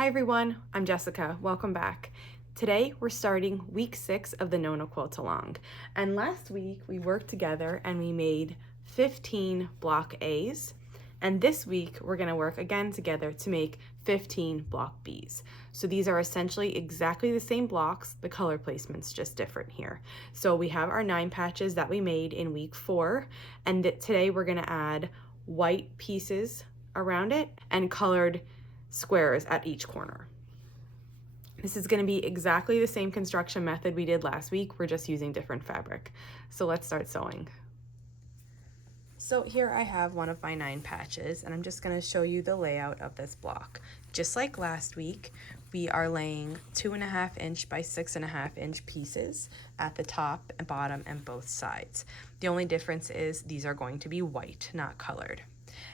Hi everyone, I'm Jessica. Welcome back. Today we're starting week 6 of the Nona Quilt Along. And last week we worked together and we made 15 block A's. And this week we're going to work again together to make 15 block B's. So these are essentially exactly the same blocks, the color placement's just different here. So we have our 9 patches that we made in week 4, and today we're going to add white pieces around it and colored squares at each corner. This is going to be exactly the same construction method we did last week, we're just using different fabric. So let's start sewing. So here I have one of my 9 patches, and I'm just going to show you the layout of this block. Just like last week, we are laying 2.5 inch by 6.5 inch pieces at the top and bottom and both sides. The only difference is these are going to be white, not colored.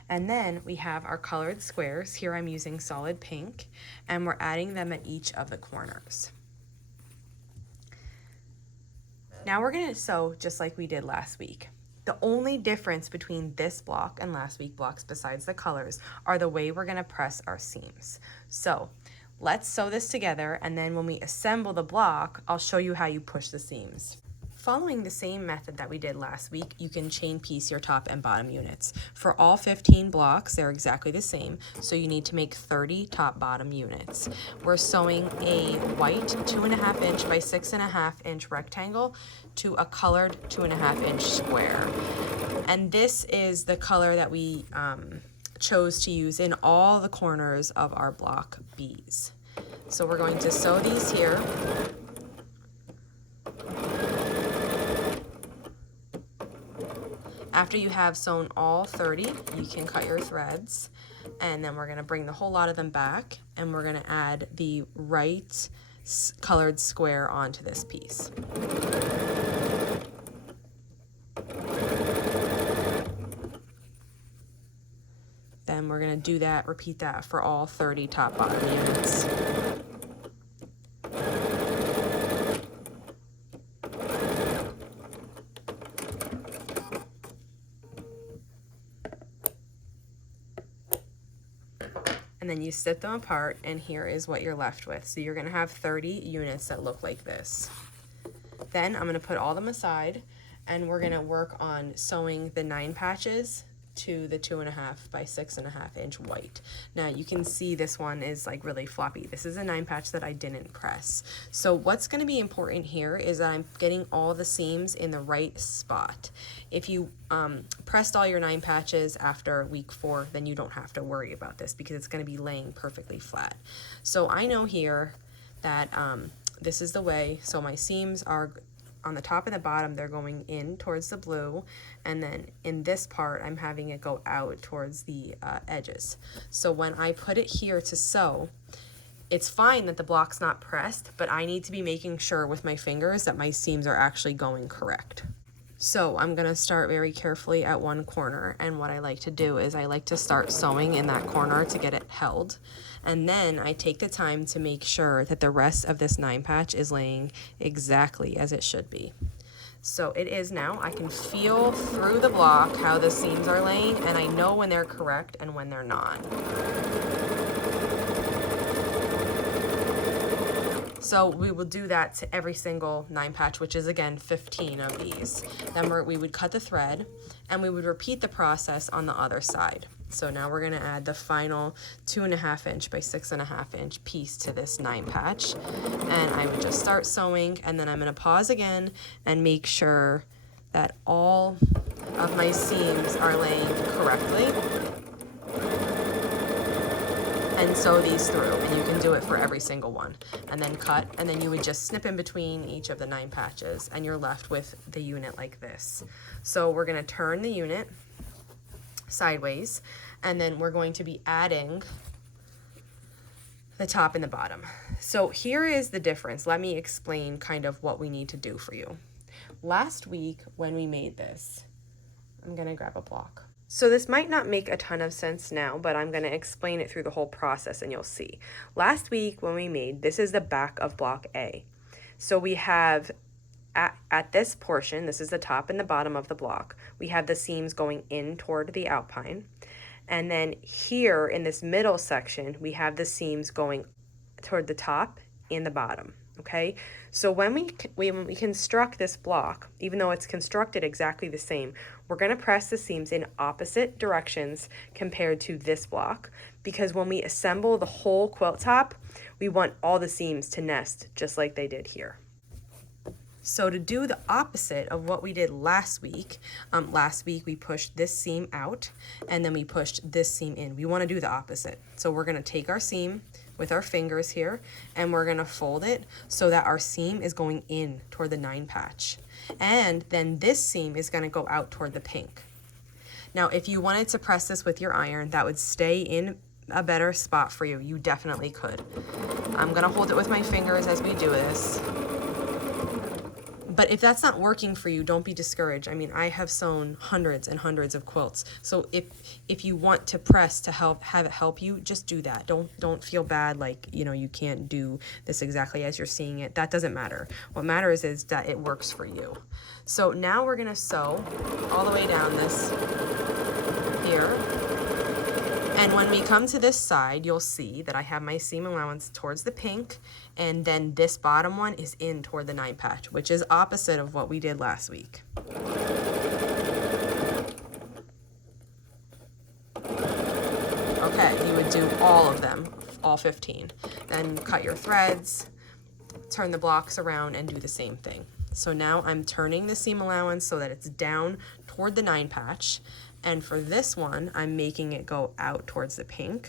And then we have our colored squares. Here I'm using solid pink, and we're adding them at each of the corners. Now we're going to sew just like we did last week. The only difference between this block and last week's blocks, besides the colors, are the way we're going to press our seams. So let's sew this together, and then when we assemble the block, I'll show you how you push the seams. Following the same method that we did last week, you can chain piece your top and bottom units. For all 15 blocks, they're exactly the same, so you need to make 30 top-bottom units. We're sewing a white 2.5 inch by 6.5 inch rectangle to a colored 2.5 inch square. And this is the color that we chose to use in all the corners of our block B's. So we're going to sew these here. After you have sewn all 30, you can cut your threads, and then we're going to bring the whole lot of them back, and we're going to add the right colored square onto this piece. Then we're going to do that, repeat that for all 30 top-bottom units. And then you sit them apart, and here is what you're left with. So you're going to have 30 units that look like this. Then I'm going to put all them aside, and we're going to work on sewing the 9 patches to the 2.5 by 6.5 inch white. Now you can see this one is like really floppy. This is a 9 patch that I didn't press. So what's going to be important here is that I'm getting all the seams in the right spot. If you pressed all your 9 patches after week 4, then you don't have to worry about this because it's going to be laying perfectly flat. So I know here that this is the way. So my seams are on the top and the bottom, they're going in towards the blue, and then in this part I'm having it go out towards the edges. So when I put it here to sew, it's fine that the block's not pressed, but I need to be making sure with my fingers that my seams are actually going correct. So I'm going to start very carefully at one corner, and what I like to do is I like to start sewing in that corner to get it held, and then I take the time to make sure that the rest of this 9 patch is laying exactly as it should be. So it is now. I can feel through the block how the seams are laying, and I know when they're correct and when they're not. So we will do that to every single 9 patch, which is again 15 of these. Then we would cut the thread, and we would repeat the process on the other side. So now we're going to add the final 2.5 inch by 6.5 inch piece to this 9 patch, and I would just start sewing, and then I'm going to pause again and make sure that all of my seams are laying correctly, and sew these through, and you can do it for every single one, and then cut, and then you would just snip in between each of the 9 patches, and you're left with the unit like this. So we're going to turn the unit sideways, and then we're going to be adding the top and the bottom. So here is the difference. Let me explain kind of what we need to do for you. Last week when we made this, I'm going to grab a block. So this might not make a ton of sense now, but I'm going to explain it through the whole process and you'll see. Last week when we made, this is the back of block A. So we have at this portion, this is the top and the bottom of the block, we have the seams going in toward the alpine. And then here in this middle section, we have the seams going toward the top and the bottom, okay? So when we construct this block, even though it's constructed exactly the same, we're gonna press the seams in opposite directions compared to this block, because when we assemble the whole quilt top, we want all the seams to nest just like they did here. So to do the opposite of what we did last week we pushed this seam out and then we pushed this seam in. We want to do the opposite. So we're going to take our seam with our fingers here and we're going to fold it so that our seam is going in toward the 9 patch. And then this seam is going to go out toward the pink. Now, if you wanted to press this with your iron, that would stay in a better spot for you. You definitely could. I'm going to hold it with my fingers as we do this. But if that's not working for you, don't be discouraged. I mean, I have sewn hundreds and hundreds of quilts. So if you want to press to have it help you, just do that. Don't feel bad like, you know, you can't do this exactly as you're seeing it. That doesn't matter. What matters is that it works for you. So now we're gonna sew all the way down this here. And when we come to this side, you'll see that I have my seam allowance towards the pink, and then this bottom one is in toward the 9 patch, which is opposite of what we did last week. Okay, you would do all of them, all 15. Then cut your threads, turn the blocks around, and do the same thing. So now I'm turning the seam allowance so that it's down toward the 9 patch. And for this one, I'm making it go out towards the pink.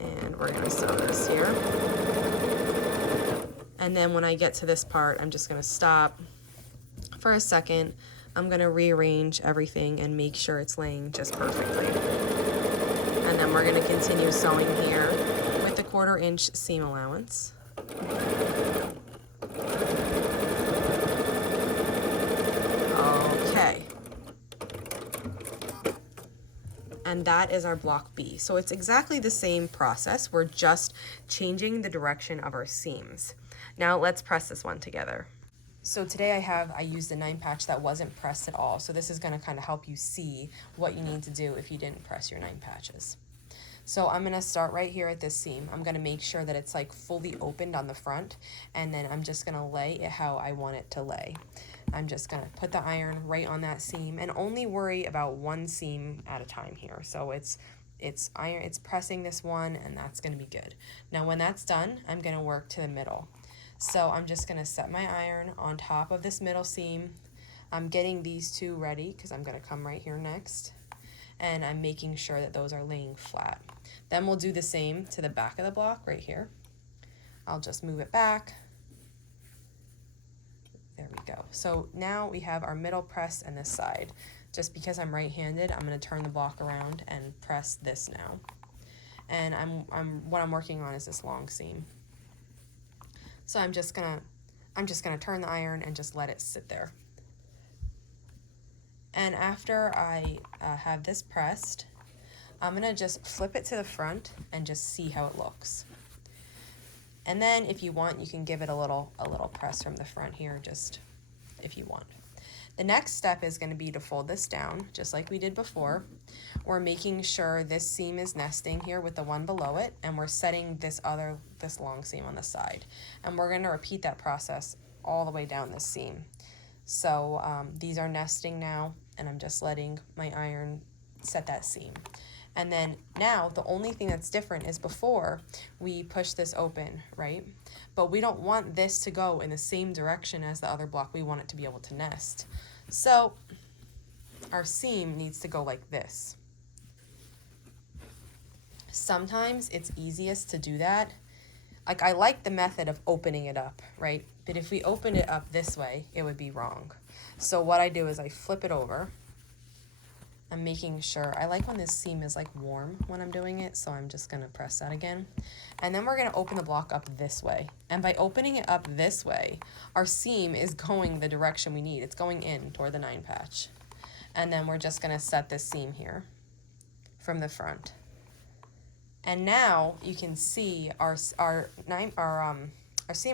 And we're gonna sew this here. And then when I get to this part, I'm just gonna stop for a second. I'm gonna rearrange everything and make sure it's laying just perfectly. And then we're gonna continue sewing here with the 1/4 inch seam allowance. Okay. And that is our block B. So it's exactly the same process. We're just changing the direction of our seams. Now let's press this one together. So today I used a 9 patch that wasn't pressed at all. So this is gonna kind of help you see what you need to do if you didn't press your 9 patches. So I'm gonna start right here at this seam. I'm gonna make sure that it's like fully opened on the front, and then I'm just gonna lay it how I want it to lay. I'm just gonna put the iron right on that seam and only worry about one seam at a time here. So it's pressing this one, and that's gonna be good. Now when that's done, I'm gonna work to the middle. So I'm just gonna set my iron on top of this middle seam. I'm getting these two ready because I'm gonna come right here next. And I'm making sure that those are laying flat. Then we'll do the same to the back of the block right here. I'll just move it back. There we go. So now we have our middle press and this side. Just because I'm right-handed, I'm gonna turn the block around and press this now. And what I'm working on is this long seam. So I'm just gonna turn the iron and just let it sit there. And after I have this pressed, I'm gonna just flip it to the front and just see how it looks. And then if you want, you can give it a little press from the front here, just if you want. The next step is gonna be to fold this down, just like we did before. We're making sure this seam is nesting here with the one below it, and we're setting this long seam on the side. And we're gonna repeat that process all the way down this seam. So these are nesting now, and I'm just letting my iron set that seam. And then now the only thing that's different is before we push this open, right? But we don't want this to go in the same direction as the other block. We want it to be able to nest. So our seam needs to go like this. Sometimes it's easiest to do that. Like, I like the method of opening it up, right? But if we open it up this way, it would be wrong. So what I do is I flip it over. I'm making sure, I like when this seam is like warm when I'm doing it, so I'm just gonna press that again. And then we're gonna open the block up this way. And by opening it up this way, our seam is going the direction we need. It's going in toward the 9 patch. And then we're just gonna set this seam here from the front. And now you can see our seam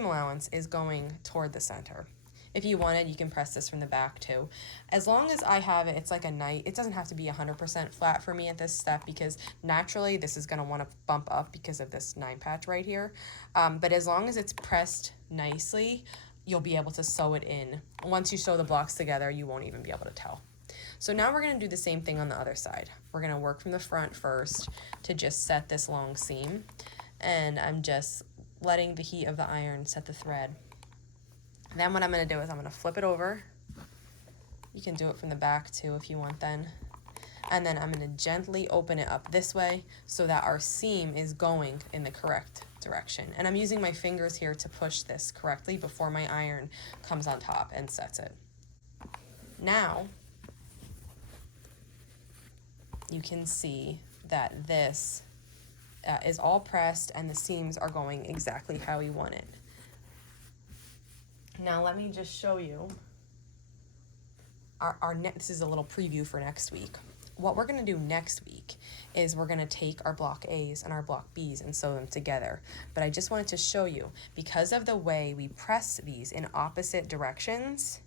allowance is going toward the center. If you wanted, you can press this from the back too. As long as I have it, it's like a nice, it doesn't have to be 100% flat for me at this step, because naturally this is going to want to bump up because of this 9 patch right here. But as long as it's pressed nicely, you'll be able to sew it in. Once you sew the blocks together, you won't even be able to tell. So now we're going to do the same thing on the other side. We're going to work from the front first to just set this long seam. And I'm just letting the heat of the iron set the thread. Then what I'm going to do is I'm going to flip it over. You can do it from the back too if you want then. And then I'm going to gently open it up this way so that our seam is going in the correct direction. And I'm using my fingers here to push this correctly before my iron comes on top and sets it. Now, you can see that this is all pressed and the seams are going exactly how we want it. Now let me just show you this is a little preview for next week. What we're going to do next week is we're going to take our block A's and our block B's and sew them together. But I just wanted to show you, because of the way we press these in opposite directions,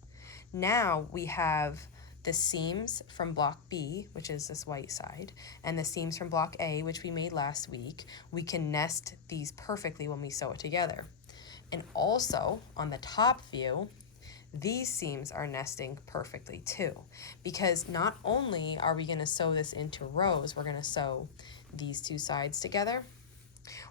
now we have the seams from block B, which is this white side, and the seams from block A, which we made last week. We can nest these perfectly when we sew it together. And also, on the top view, these seams are nesting perfectly too, because not only are we going to sew this into rows, we're going to sew these two sides together,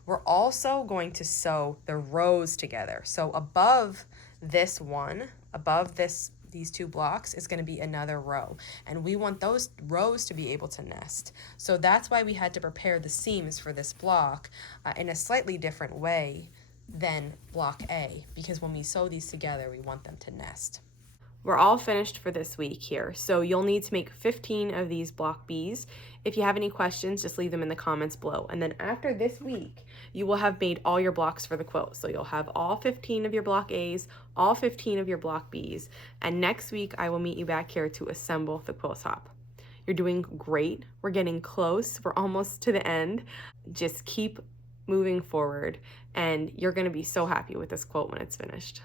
we're also going to sew the rows together. So above this one, above these two blocks is going to be another row, and we want those rows to be able to nest. So that's why we had to prepare the seams for this block in a slightly different way than block A, because when we sew these together, we want them to nest. We're all finished for this week here, so you'll need to make 15 of these block B's. If you have any questions, just leave them in the comments below. And then after this week, you will have made all your blocks for the quilt. So you'll have all 15 of your block A's, all 15 of your block B's, and next week I will meet you back here to assemble the quilt top. You're doing great. We're getting close. We're almost to the end. Just keep moving forward, and you're going to be so happy with this quilt when it's finished.